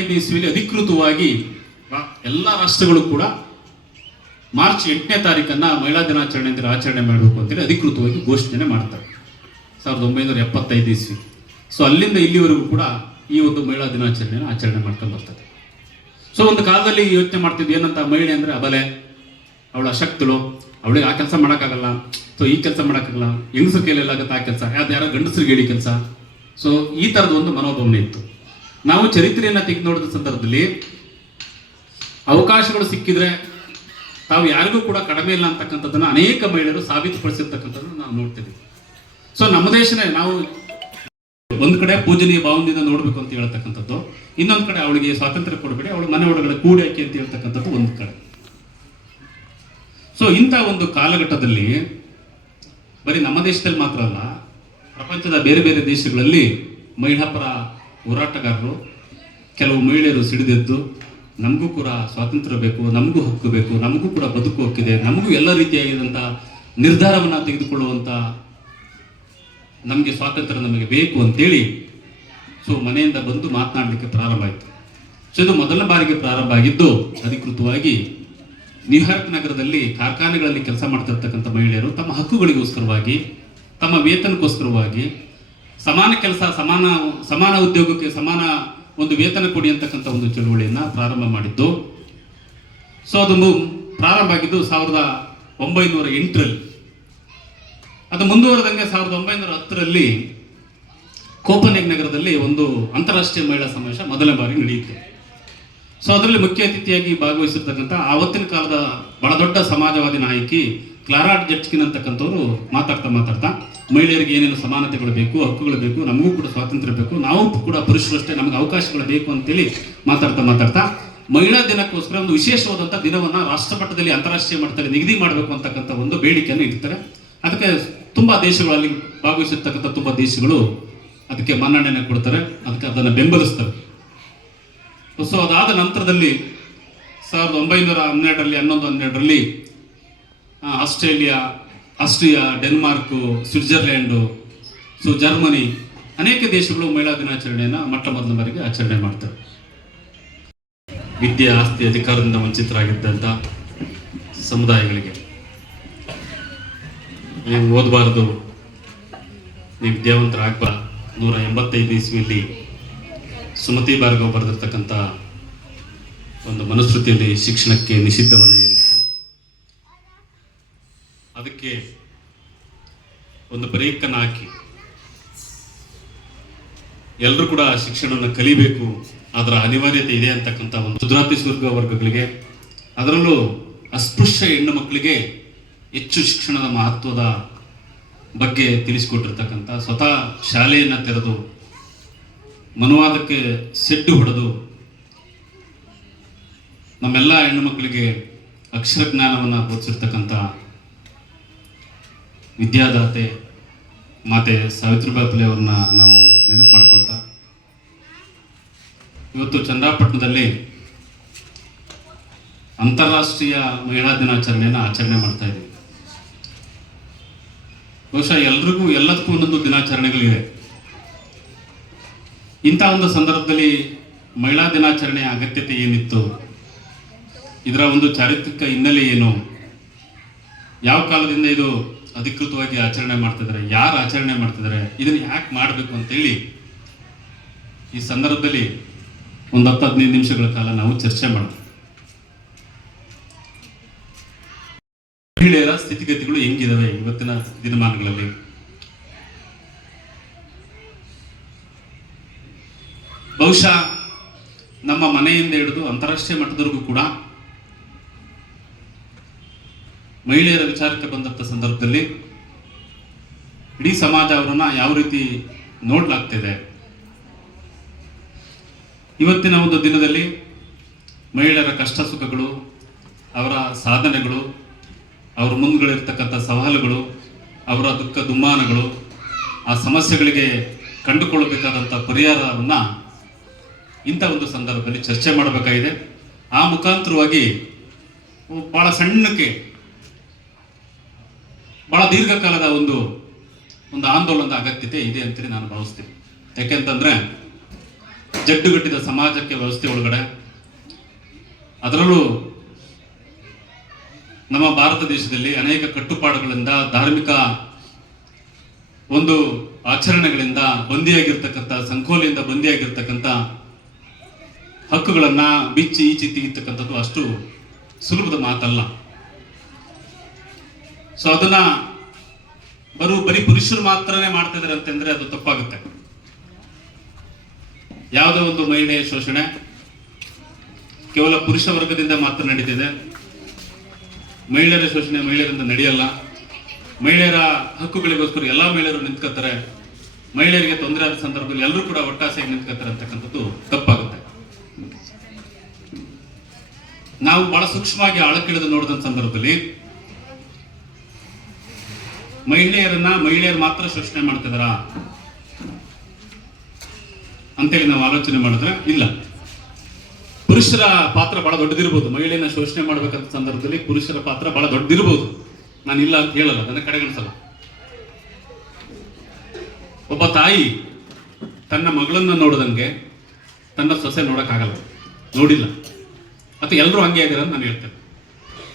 75 ಇಸ್ವಿಯಲ್ಲಿ ಅಧಿಕೃತವಾಗಿ ಎಲ್ಲ ರಾಷ್ಟ್ರಗಳು ಕೂಡ ಮಾರ್ಚ್ 8ನೇ ತಾರೀಕನ್ನು ಮಹಿಳಾ ದಿನಾಚರಣೆ ಅಂತ ಆಚರಣೆ ಮಾಡಬೇಕು ಅಂತೇಳಿ ಅಧಿಕೃತವಾಗಿ ಘೋಷಣೆ ಮಾಡ್ತಾರೆ 1975 ಇಸ್ವಿ. ಸೊ ಅಲ್ಲಿಂದ ಇಲ್ಲಿವರೆಗೂ ಕೂಡ ಈ ಒಂದು ಮಹಿಳಾ ದಿನಾಚರಣೆಯನ್ನು ಆಚರಣೆ ಮಾಡ್ಕೊಂಡು ಬರ್ತದೆ. ಸೊ ಒಂದು ಕಾಲದಲ್ಲಿ ಯೋಚನೆ ಮಾಡ್ತಿದ್ವಿ ಏನಂತ, ಮಹಿಳೆ ಅಂದರೆ ಅಬಲೆ, ಅವಳು ಅಶಕ್ತಳು, ಅವಳಿಗೆ ಆ ಕೆಲಸ ಮಾಡೋಕ್ಕಾಗಲ್ಲ, ಸೊ ಈ ಕೆಲಸ ಮಾಡೋಕ್ಕಾಗಲ್ಲ, ಹೆಂಗಸರ ಕೈಲೆಲ್ಲ ಆಗುತ್ತೆ ಆ ಕೆಲಸ, ಯಾರೋ ಗಂಡಸರಿಗೆ ಹೇಳಿ ಕೆಲಸ. ಸೊ ಈ ಥರದ ಒಂದು ಮನೋಭಾವನೆ ಇತ್ತು. ನಾವು ಚರಿತ್ರೆಯನ್ನು ತೆಗೆದು ನೋಡಿದ ಸಂದರ್ಭದಲ್ಲಿ ಅವಕಾಶಗಳು ಸಿಕ್ಕಿದ್ರೆ ತಾವು ಯಾರಿಗೂ ಕೂಡ ಕಡಿಮೆ ಇಲ್ಲ ಅಂತಕ್ಕಂಥದ್ದನ್ನು ಅನೇಕ ಮಹಿಳೆಯರು ಸಾಬೀತುಪಡಿಸಿರ್ತಕ್ಕಂಥದ್ದನ್ನು ನಾವು ನೋಡ್ತಿದ್ವಿ. ಸೊ ನಮ್ಮ ದೇಶನೇ ನಾವು ಒಂದು ಕಡೆ ಪೂಜನೀಯ ಭಾವನೆಯಿಂದ ನೋಡಬೇಕು ಅಂತ ಹೇಳ್ತಕ್ಕಂಥದ್ದು, ಇನ್ನೊಂದು ಕಡೆ ಅವಳಿಗೆ ಸ್ವಾತಂತ್ರ್ಯ ಕೊಡಬೇಡಿ, ಅವಳು ಮನೆ ಒಳಗಡೆ ಕೂಡಿ ಹಾಕಿ ಅಂತ ಹೇಳ್ತಕ್ಕಂಥದ್ದು ಒಂದು ಕಡೆ. ಸೊ ಇಂಥ ಒಂದು ಕಾಲಘಟ್ಟದಲ್ಲಿ ಬರೀ ನಮ್ಮ ದೇಶದಲ್ಲಿ ಮಾತ್ರ ಅಲ್ಲ, ಪ್ರಪಂಚದ ಬೇರೆ ಬೇರೆ ದೇಶಗಳಲ್ಲಿ ಮಹಿಳಾ ಪರ ಹೋರಾಟಗಾರರು, ಕೆಲವು ಮಹಿಳೆಯರು ಸಿಡಿದೆದ್ದು ನಮಗೂ ಕೂಡ ಸ್ವಾತಂತ್ರ್ಯ ಬೇಕು, ನಮಗೂ ಹಕ್ಕು ಬೇಕು, ನಮಗೂ ಕೂಡ ಬದುಕು ಹಕ್ಕಿದೆ, ನಮಗೂ ಎಲ್ಲ ರೀತಿಯಾಗಿರುವಂಥ ನಿರ್ಧಾರವನ್ನು ತೆಗೆದುಕೊಳ್ಳುವಂಥ ನಮಗೆ ಸ್ವಾತಂತ್ರ್ಯ ನಮಗೆ ಬೇಕು ಅಂತೇಳಿ ಸೊ ಮನೆಯಿಂದ ಬಂದು ಮಾತನಾಡಲಿಕ್ಕೆ ಪ್ರಾರಂಭ ಆಯಿತು. ಸೊ ಇದು ಮೊದಲ ಬಾರಿಗೆ ಪ್ರಾರಂಭ ಆಗಿದ್ದು ಅಧಿಕೃತವಾಗಿ ನ್ಯೂಯಾರ್ಕ್ ನಗರದಲ್ಲಿ ಕಾರ್ಖಾನೆಗಳಲ್ಲಿ ಕೆಲಸ ಮಾಡ್ತಿರ್ತಕ್ಕಂಥ ಮಹಿಳೆಯರು ತಮ್ಮ ಹಕ್ಕುಗಳಿಗೋಸ್ಕರವಾಗಿ, ತಮ್ಮ ವೇತನಕ್ಕೋಸ್ಕರವಾಗಿ, ಸಮಾನ ಕೆಲಸ ಸಮಾನ ಉದ್ಯೋಗಕ್ಕೆ ಸಮಾನ ಒಂದು ವೇತನ ಕೊಡಿ ಅಂತಕ್ಕಂಥ ಒಂದು ಚಳುವಳಿಯನ್ನು ಪ್ರಾರಂಭ ಮಾಡಿದ್ದು. ಸೊ ಅದು ಪ್ರಾರಂಭ ಆಗಿದ್ದು 1908ರಲ್ಲಿ. ಅದು ಮುಂದುವರೆದಂಗೆ 1910ರಲ್ಲಿ ಕೋಪನ್ಹೇಗನ್ ನಗರದಲ್ಲಿ ಒಂದು ಅಂತಾರಾಷ್ಟ್ರೀಯ ಮಹಿಳಾ ಸಮಾವೇಶ ಮೊದಲ ಬಾರಿ ನಡೆಯುತ್ತೆ. ಸೊ ಅದರಲ್ಲಿ ಮುಖ್ಯ ಅತಿಥಿಯಾಗಿ ಭಾಗವಹಿಸಿರ್ತಕ್ಕಂಥ ಆವತ್ತಿನ ಕಾಲದ ಬಹಳ ದೊಡ್ಡ ಸಮಾಜವಾದಿ ನಾಯಕಿ ಕ್ಲಾರಾ ಜೆಟ್ಕಿನ್ ಅಂತಕ್ಕಂಥವ್ರು ಮಾತಾಡ್ತಾ ಮಹಿಳೆಯರಿಗೆ ಏನೇನು ಸಮಾನತೆಗಳು ಬೇಕು, ಹಕ್ಕುಗಳು ಬೇಕು, ನಮಗೂ ಕೂಡ ಸ್ವಾತಂತ್ರ್ಯ ಬೇಕು, ನಾವು ಕೂಡ ಪುರುಷರಷ್ಟೇ ನಮಗೆ ಅವಕಾಶಗಳು ಬೇಕು ಅಂತೇಳಿ ಮಾತಾಡ್ತಾ ಮಹಿಳಾ ದಿನಕ್ಕೋಸ್ಕರ ಒಂದು ವಿಶೇಷವಾದಂಥ ದಿನವನ್ನು ರಾಷ್ಟ್ರಮಟ್ಟದಲ್ಲಿ ಅಂತಾರಾಷ್ಟ್ರೀಯ ಮಟ್ಟದಲ್ಲಿ ನಿಗದಿ ಮಾಡಬೇಕು ಅಂತಕ್ಕಂಥ ಒಂದು ಬೇಡಿಕೆಯನ್ನು ಇಡ್ತಾರೆ. ಅದಕ್ಕೆ ತುಂಬ ದೇಶಗಳು, ಅಲ್ಲಿ ಭಾಗವಹಿಸಿರ್ತಕ್ಕಂಥ ತುಂಬ ದೇಶಗಳು ಅದಕ್ಕೆ ಮನ್ನಣೆಯನ್ನು ಕೊಡ್ತಾರೆ, ಅದಕ್ಕೆ ಅದನ್ನು ಬೆಂಬಲಿಸ್ತಾರೆ. ಸೊ ಅದಾದ ನಂತರದಲ್ಲಿ 1912ರಲ್ಲಿ 11-12ರಲ್ಲಿ Austria, Denmark, Switzerland, so Germany, ಅನೇಕ ದೇಶಗಳು ಮಹಿಳಾ ದಿನಾಚರಣೆಯನ್ನು ಮೊಟ್ಟ ಮೊದಲ ಬಾರಿಗೆ ಆಚರಣೆ ಮಾಡ್ತಾರೆ. ವಿದ್ಯೆ, ಆಸ್ತಿ, ಅಧಿಕಾರದಿಂದ ವಂಚಿತರಾಗಿದ್ದಂಥ ಸಮುದಾಯಗಳಿಗೆ ನೀವು ಓದಬಾರ್ದು, ನೀವು ವಿದ್ಯಾವಂತರಾಗಬಾರ್ದು, 185 ಇಸ್ವಿಯಲ್ಲಿ ಸುಮತಿ ಭಾರ್ಗವ್ ಬರೆದಿರ್ತಕ್ಕಂಥ ಒಂದು ಮನುಸ್ಮೃತಿಯಲ್ಲಿ ಶಿಕ್ಷಣಕ್ಕೆ ನಿಷಿದ್ಧವನ್ನು ಏರಿತ್ತು. ಅದಕ್ಕೆ ಒಂದು ಬ್ರೇಕನ್ನು ಹಾಕಿ ಎಲ್ಲರೂ ಕೂಡ ಶಿಕ್ಷಣವನ್ನು ಕಲಿಬೇಕು, ಅದರ ಅನಿವಾರ್ಯತೆ ಇದೆ ಅಂತಕ್ಕಂಥ ಒಂದು ಕ್ಷುದ್ರಾತಿಸ್ವರ್ಗ ವರ್ಗಗಳಿಗೆ, ಅದರಲ್ಲೂ ಅಸ್ಪೃಶ್ಯ ಹೆಣ್ಣು ಮಕ್ಕಳಿಗೆ ಹೆಚ್ಚು ಶಿಕ್ಷಣದ ಮಹತ್ವದ ಬಗ್ಗೆ ತಿಳಿಸಿಕೊಟ್ಟಿರ್ತಕ್ಕಂಥ, ಸ್ವತಃ ಶಾಲೆಯನ್ನು ತೆರೆದು ಮನುವಾದಕ್ಕೆ ಸೆಡ್ಡು ಹೊಡೆದು ನಮ್ಮೆಲ್ಲ ಹೆಣ್ಣು ಮಕ್ಕಳಿಗೆ ಅಕ್ಷರ ಜ್ಞಾನವನ್ನು ಬೋಧಿಸಿರ್ತಕ್ಕಂಥ ವಿದ್ಯಾದಾತೆ ಮಾತೆ ಸಾವಿತ್ರಿಬಾಯಿ ಫುಲೆ ಅವ್ರನ್ನ ನಾವು ನೆನಪು ಮಾಡ್ಕೊಳ್ತಾ ಇವತ್ತು ಚನ್ನರಾಯಪಟ್ಟಣದಲ್ಲಿ ಅಂತಾರಾಷ್ಟ್ರೀಯ ಮಹಿಳಾ ದಿನಾಚರಣೆಯನ್ನು ಆಚರಣೆ ಮಾಡ್ತಾ ಇದ್ದೀವಿ. ಬಹುಶಃ ಎಲ್ಲದಕ್ಕೂ ಒಂದೊಂದು ದಿನಾಚರಣೆಗಳಿವೆ. ಇಂಥ ಒಂದು ಸಂದರ್ಭದಲ್ಲಿ ಮಹಿಳಾ ದಿನಾಚರಣೆಯ ಅಗತ್ಯತೆ ಏನಿತ್ತು, ಇದರ ಒಂದು ಚಾರಿತ್ರಿಕ ಹಿನ್ನೆಲೆ ಏನು, ಯಾವ ಕಾಲದಿಂದ ಇದು ಅಧಿಕೃತವಾಗಿ ಆಚರಣೆ ಮಾಡ್ತಿದ್ದಾರೆ, ಯಾರು ಆಚರಣೆ ಮಾಡ್ತಿದ್ದಾರೆ, ಇದನ್ನು ಯಾಕೆ ಮಾಡಬೇಕು ಅಂತೇಳಿ ಈ ಸಂದರ್ಭದಲ್ಲಿ ಒಂದು 10-15 ನಿಮಿಷಗಳ ಕಾಲ ನಾವು ಚರ್ಚೆ ಮಾಡೋಣ. ಮಹಿಳೆಯರ ಸ್ಥಿತಿಗತಿಗಳು ಹೆಂಗಿದಾವೆ ಇವತ್ತಿನ ದಿನಮಾನಗಳಲ್ಲಿ? ಬಹುಶಃ ನಮ್ಮ ಮನೆಯಿಂದ ಹಿಡಿದು ಅಂತಾರಾಷ್ಟ್ರೀಯ ಮಟ್ಟದವರೆಗೂ ಕೂಡ ಮಹಿಳೆಯರ ವಿಚಾರಕ್ಕೆ ಬಂದಂಥ ಸಂದರ್ಭದಲ್ಲಿ ಇಡೀ ಸಮಾಜ ಅವರನ್ನು ಯಾವ ರೀತಿ ನೋಡಲಾಗ್ತಿದೆ. ಇವತ್ತಿನ ಒಂದು ದಿನದಲ್ಲಿ ಮಹಿಳೆಯರ ಕಷ್ಟ ಸುಖಗಳು, ಅವರ ಸಾಧನೆಗಳು, ಅವರ ಮುಂದುಗಳಿರ್ತಕ್ಕಂಥ ಸವಾಲುಗಳು, ಅವರ ದುಃಖ ದುಮ್ಮಾನಗಳು, ಆ ಸಮಸ್ಯೆಗಳಿಗೆ ಕಂಡುಕೊಳ್ಳಬೇಕಾದಂಥ ಪರಿಹಾರವನ್ನು ಇಂಥ ಒಂದು ಸಂದರ್ಭದಲ್ಲಿ ಚರ್ಚೆ ಮಾಡಬೇಕಾಗಿದೆ. ಆ ಮುಖಾಂತರವಾಗಿ ಭಾಳ ಸಣ್ಣಕ್ಕೆ ಭಾಳ ದೀರ್ಘಕಾಲದ ಒಂದು ಆಂದೋಲನದ ಅಗತ್ಯತೆ ಇದೆ ಅಂತೇಳಿ ನಾನು ಭಾವಿಸ್ತೀನಿ. ಯಾಕೆಂತಂದರೆ ಜಡ್ಡುಗಟ್ಟಿದ ಸಮಾಜಕ್ಕೆ ವ್ಯವಸ್ಥೆ ಒಳಗಡೆ, ಅದರಲ್ಲೂ ನಮ್ಮ ಭಾರತ ದೇಶದಲ್ಲಿ ಅನೇಕ ಕಟ್ಟುಪಾಡುಗಳಿಂದ, ಧಾರ್ಮಿಕ ಒಂದು ಆಚರಣೆಗಳಿಂದ ಬಂದಿಯಾಗಿರ್ತಕ್ಕಂಥ, ಸಂಕೋಲೆಯಿಂದ ಬಂದಿಯಾಗಿರ್ತಕ್ಕಂಥ ಹಕ್ಕುಗಳನ್ನ ಬಿಚ್ಚಿ ಈಚಿ ತೆಗಿತಕ್ಕಂಥದ್ದು ಅಷ್ಟು ಸುಲಭದ ಮಾತಲ್ಲ. ಸೊ ಅದನ್ನ ಬರೀ ಪುರುಷರು ಮಾತ್ರನೇ ಮಾಡ್ತಾ ಇದಾರೆ ಅಂತಂದ್ರೆ ಅದು ತಪ್ಪಾಗುತ್ತೆ. ಯಾವುದೇ ಒಂದು ಮಹಿಳೆಯ ಶೋಷಣೆ ಕೇವಲ ಪುರುಷ ವರ್ಗದಿಂದ ಮಾತ್ರ ನಡೀತಿದೆ. ಮಹಿಳೆಯರ ಶೋಷಣೆ ಮಹಿಳೆಯರಿಂದ ನಡೆಯಲ್ಲ. ಮಹಿಳೆಯರ ಹಕ್ಕುಗಳಿಗೋಸ್ಕರ ಎಲ್ಲಾ ಮಹಿಳೆಯರು ನಿಂತ್ಕೋತಾರೆ. ಮಹಿಳೆಯರಿಗೆ ತೊಂದರೆ ಆದ ಸಂದರ್ಭದಲ್ಲಿ ಎಲ್ಲರೂ ಕೂಡ ಒಟ್ಟಾಸೆಯಾಗಿ ನಿಂತ್ಕೋತಾರೆ ಅಂತಕ್ಕಂಥದ್ದು ತಪ್ಪಾಗುತ್ತೆ. ನಾವು ಬಹಳ ಸೂಕ್ಷ್ಮವಾಗಿ ಆಳಕ್ಕಿಳಿದು ನೋಡಿದ ಸಂದರ್ಭದಲ್ಲಿ ಮಹಿಳೆಯರು ಮಾತ್ರ ಶೋಷಣೆ ಮಾಡ್ತಿದಾರ ಅಂತೇಳಿ ನಾವು ಆಲೋಚನೆ ಮಾಡಿದ್ರೆ ಇಲ್ಲ. ಪುರುಷರ ಪಾತ್ರ ಬಹಳ ದೊಡ್ಡದಿರ್ಬೋದು. ಮಹಿಳೆಯನ್ನ ಶೋಷಣೆ ಮಾಡ್ಬೇಕಂತ ಸಂದರ್ಭದಲ್ಲಿ ಪುರುಷರ ಪಾತ್ರ ಬಹಳ ದೊಡ್ಡದಿರ್ಬೋದು. ನಾನು ಇಲ್ಲ ಅಂತ ಹೇಳಲ್ಲ, ಅದನ್ನ ಕಡೆಗಣಿಸಲ್ಲ. ಒಬ್ಬ ತಾಯಿ ತನ್ನ ಮಗಳನ್ನ ನೋಡದಂಗೆ ತನ್ನ ಸೊಸೆ ನೋಡಕ್ಕಾಗಲ್ಲ, ನೋಡಿಲ್ಲ. ಅಥವಾ ಎಲ್ಲರೂ ಹಂಗೆ ಆಗಿರ ನಾನು ಹೇಳ್ತೇನೆ.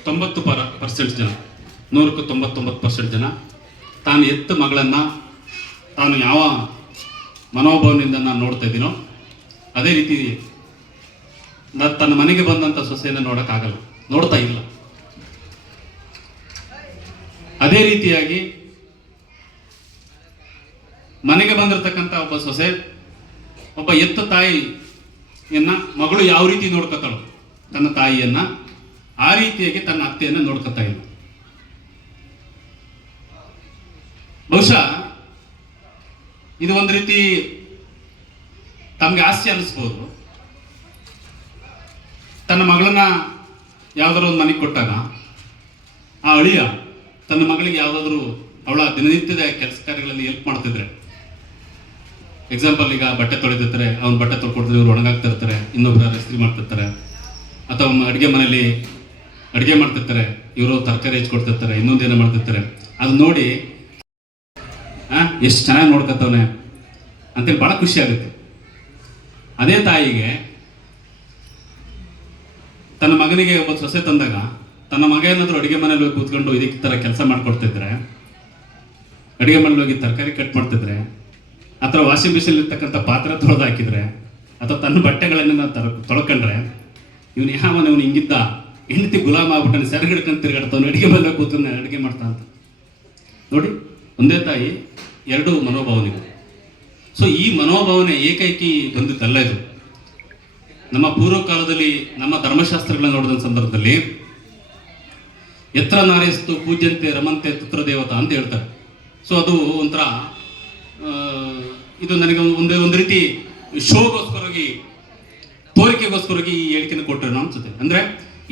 90% ಜನ, 100ಕ್ಕೆ 99% ಜನ ತಾನು ಎತ್ತ ಮಗಳನ್ನ ತಾನು ಯಾವ ಮನೋಭಾವನೆಯಿಂದ ನಾನು ನೋಡ್ತಾ ಇದ್ದೀನೋ ಅದೇ ರೀತಿ ತನ್ನ ಮನೆಗೆ ಬಂದಂತ ಸೊಸೆಯನ್ನು ನೋಡಕ್ಕಾಗಲ್ಲ, ನೋಡ್ತಾ ಇಲ್ಲ. ಅದೇ ರೀತಿಯಾಗಿ ಮನೆಗೆ ಬಂದಿರತಕ್ಕಂಥ ಒಬ್ಬ ಸೊಸೆ ಒಬ್ಬ ಎತ್ತ ತಾಯಿಯನ್ನ ಮಗಳು ಯಾವ ರೀತಿ ನೋಡ್ಕೊತಾಳು ತನ್ನ ತಾಯಿಯನ್ನ, ಆ ರೀತಿಯಾಗಿ ತನ್ನ ಅತ್ತೆಯನ್ನ ನೋಡ್ಕೊತಾ ಇಲ್ಲ. ಬಹುಶಃ ಇದು ಒಂದು ರೀತಿ ತಮ್ಗೆ ಹಾಸ್ಯ ಅನಿಸ್ಬೋದು. ತನ್ನ ಮಗಳನ್ನ ಯಾವ್ದಾದ್ರು ಒಂದು ಮನೆಗೆ ಕೊಟ್ಟಾಗ ಆ ಅಳಿಯ ತನ್ನ ಮಗಳಿಗೆ ಯಾವ್ದಾದ್ರು ಅವಳ ದಿನನಿತ್ಯದ ಕೆಲಸ ಕಾರ್ಯಗಳಲ್ಲಿ ಹೆಲ್ಪ್ ಮಾಡ್ತಿದ್ರೆ, ಎಕ್ಸಾಂಪಲ್ ಈಗ ಬಟ್ಟೆ ತೊಳೆದಿರ್ತಾರೆ, ಅವ್ನ ಬಟ್ಟೆ ತೊಳ್ಕೊಡ್ತಿದ್ರೆ ಇವ್ರು ಒಣಗಾಗ್ತಾ ಇರ್ತಾರೆ, ಇನ್ನೊಬ್ಬರ ಇಸ್ತ್ರಿ ಮಾಡ್ತಿರ್ತಾರೆ, ಅಥವಾ ಅಡುಗೆ ಮನೆಯಲ್ಲಿ ಅಡುಗೆ ಮಾಡ್ತಿರ್ತಾರೆ, ಇವರು ತರಕಾರಿ ಹೆಚ್ಚಿಕೊಡ್ತಿರ್ತಾರೆ, ಇನ್ನೊಂದೇನೋ ಮಾಡ್ತಿರ್ತಾರೆ. ಅದು ನೋಡಿ ಎಷ್ಟು ಚೆನ್ನಾಗಿ ನೋಡ್ಕೊತವನೆ ಅಂತೇಳಿ ಬಹಳ ಖುಷಿ ಆಗುತ್ತೆ. ಅದೇ ತಾಯಿಗೆ ತನ್ನ ಮಗನಿಗೆ ಒಬ್ಬ ಸೊಸೆ ತಂದಾಗ ತನ್ನ ಮಗ ಏನಾದ್ರು ಅಡುಗೆ ಮನೇಲಿ ಹೋಗಿ ಕೂತ್ಕೊಂಡು ಇದಕ್ಕೆ ತರ ಕೆಲಸ ಮಾಡ್ಕೊಡ್ತಿದ್ರೆ, ಅಡುಗೆ ಮನೇಲಿ ಹೋಗಿ ತರಕಾರಿ ಕಟ್ ಮಾಡ್ತಿದ್ರೆ, ಅಥವಾ ವಾಷಿಂಗ್ ಮಿಷಿನ್ ಇರ್ತಕ್ಕಂಥ ಪಾತ್ರೆ ತೊಳೆದು ಹಾಕಿದ್ರೆ, ಅಥವಾ ತನ್ನ ಬಟ್ಟೆಗಳನ್ನ ತೊಳ್ಕೊಂಡ್ರೆ ಇವನು ಇವನು ಹಿಂಗಿದ್ದ ಹೆಂಡತಿ ಗುಲಾಮ ಆಗ್ಬಿಟ್ಟು ಸೆರಗಿಡ್ಕೊಂಡು ತಿರ್ಗಾಡ್ತಾವನು, ಅಡುಗೆ ಮನೇಲಿ ಕೂತ್ಕೊಂಡು ಅಡುಗೆ ಮಾಡ್ತಾ ಅಂತ. ನೋಡಿ, ಒಂದೇ ತಾಯಿ ಎರಡು ಮನೋಭಾವನೆಗಳು. ಸೊ ಈ ಮನೋಭಾವನೆ ಏಕೈಕಿ ಬಂದಿದ್ದಲ್ಲ. ಇದು ನಮ್ಮ ಪೂರ್ವ ಕಾಲದಲ್ಲಿ ನಮ್ಮ ಧರ್ಮಶಾಸ್ತ್ರಗಳನ್ನ ನೋಡಿದ ಸಂದರ್ಭದಲ್ಲಿ ಎತ್ರ ನಾರ್ಯಸ್ತು ಪೂಜ್ಯಂತೆ ರಮಂತೆ ತತ್ರ ದೇವತಾ ಅಂತ ಹೇಳ್ತಾರೆ. ಸೊ ಅದು ಒಂಥರ ಇದು ನನಗೆ ಒಂದು ರೀತಿ ಶೋಗೋಸ್ಕರವಾಗಿ, ತೋರಿಕೆಗೋಸ್ಕರವಾಗಿ ಈ ಹೇಳಿಕೆಯನ್ನು ಕೊಟ್ಟರು ಅನ್ಸುತ್ತೆ. ಅಂದ್ರೆ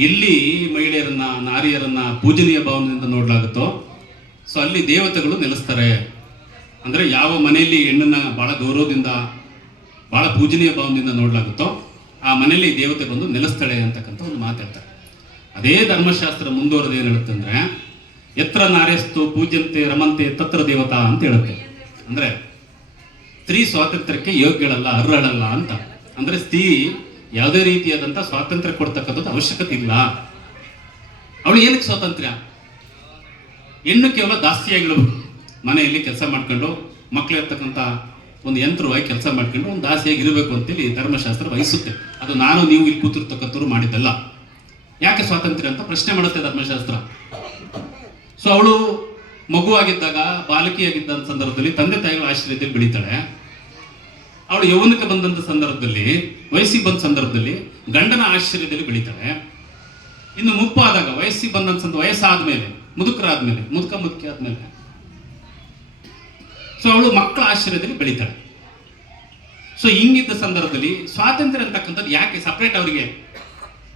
ಎಲ್ಲಿ ಮಹಿಳೆಯರನ್ನ, ನಾರಿಯರನ್ನ ಪೂಜನೀಯ ಭಾವನೆಯಿಂದ ನೋಡ್ಲಾಗುತ್ತೋ ಸೊ ಅಲ್ಲಿ ದೇವತೆಗಳು ನೆಲೆಸ್ತಾರೆ. ಅಂದ್ರೆ ಯಾವ ಮನೆಯಲ್ಲಿ ಹೆಣ್ಣನ್ನ ಬಹಳ ಗೌರವದಿಂದ, ಬಹಳ ಪೂಜನೀಯ ಭಾವನೆಯಿಂದ ನೋಡ್ಲಾಗುತ್ತೋ ಆ ಮನೆಯಲ್ಲಿ ದೇವತೆ ಬಂದು ನೆಲೆಸ್ತಾಳೆ ಅಂತಕ್ಕಂಥ ಒಂದು ಮಾತಾಡ್ತಾರೆ. ಅದೇ ಧರ್ಮಶಾಸ್ತ್ರ ಮುಂದುವರೆದು ಏನ್ ಹೇಳುತ್ತಂದ್ರೆ ಎತ್ರ ನಾರ್ಯಸ್ತು ಪೂಜ್ಯಂತೆ ರಮಂತೆ ತತ್ರ ದೇವತಾ ಅಂತ ಹೇಳುತ್ತೆ. ಅಂದ್ರೆ ಸ್ತ್ರೀ ಸ್ವಾತಂತ್ರ್ಯಕ್ಕೆ ಯೋಗ್ಯಳಲ್ಲ, ಅರ್ಹಳಲ್ಲ ಅಂತ. ಅಂದ್ರೆ ಸ್ತ್ರೀ ಯಾವುದೇ ರೀತಿಯಾದಂಥ ಸ್ವಾತಂತ್ರ್ಯ ಕೊಡ್ತಕ್ಕಂಥದ್ದು ಅವಶ್ಯಕತೆ ಇಲ್ಲ. ಅವಳು ಏನಕ್ಕೆ ಸ್ವಾತಂತ್ರ್ಯ? ಹೆಣ್ಣು ಕೇವಲ ದಾಸಿಯಾಗಿಡಬೇಕು, ಮನೆಯಲ್ಲಿ ಕೆಲಸ ಮಾಡ್ಕೊಂಡು ಮಕ್ಕಳು ಇರ್ತಕ್ಕಂಥ ಒಂದು ಯಂತ್ರವಾಗಿ ಕೆಲಸ ಮಾಡ್ಕೊಂಡು ಒಂದು ದಾಸಿಯಾಗಿ ಇರಬೇಕು ಅಂತೇಳಿ ಧರ್ಮಶಾಸ್ತ್ರ ವಹಿಸುತ್ತೆ. ಅದು ನಾನು ನೀವು ಇಲ್ಲಿ ಕೂತಿರ್ತಕ್ಕಂಥವ್ರು ಮಾಡಿದ್ದಲ್ಲ. ಯಾಕೆ ಸ್ವಾತಂತ್ರ್ಯ ಅಂತ ಪ್ರಶ್ನೆ ಮಾಡುತ್ತೆ ಧರ್ಮಶಾಸ್ತ್ರ. ಸೊ ಅವಳು ಮಗುವಾಗಿದ್ದಾಗ, ಬಾಲಕಿಯಾಗಿದ್ದ ಸಂದರ್ಭದಲ್ಲಿ ತಂದೆ ತಾಯಿಗಳ ಆಶ್ರಯದಲ್ಲಿ ಬೆಳೀತಾಳೆ. ಅವಳು ಯೌವನಕ್ಕೆ ಬಂದಂತ ಸಂದರ್ಭದಲ್ಲಿ, ವಯಸ್ಸಿಗೆ ಬಂದ ಸಂದರ್ಭದಲ್ಲಿ ಗಂಡನ ಆಶ್ರಯದಲ್ಲಿ ಬೆಳೀತಾಳೆ. ಇನ್ನು ಮುಪ್ಪಾದಾಗ, ವಯಸ್ಸಿಗೆ ಬಂದಂತ ವಯಸ್ಸಾದ್ಮೇಲೆ, ಮುದುಕರಾದ್ಮೇಲೆ, ಮುದುಕಿ ಆದ್ಮೇಲೆ ಸೊ ಅವಳು ಮಕ್ಕಳ ಆಶ್ರಯದಲ್ಲಿ ಬೆಳೀತಾಳೆ. ಸೊ ಹಿಂಗಿದ್ದ ಸಂದರ್ಭದಲ್ಲಿ ಸ್ವಾತಂತ್ರ್ಯ ಅಂತಕ್ಕಂಥದ್ದು ಯಾಕೆ ಸಪರೇಟ್? ಅವರಿಗೆ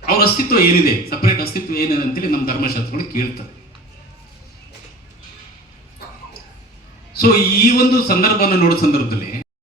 ಅವ್ರ ಅಸ್ತಿತ್ವ ಏನಿದೆ, ಸಪರೇಟ್ ಅಸ್ತಿತ್ವ ಏನಿದೆ ಅಂತೇಳಿ ನಮ್ಮ ಧರ್ಮಶಾಸ್ತ್ರಗಳು ಕೇಳ್ತಾರೆ. ಸೊ ಈ ಒಂದು ಸಂದರ್ಭವನ್ನು ನೋಡೋ ಸಂದರ್ಭದಲ್ಲಿ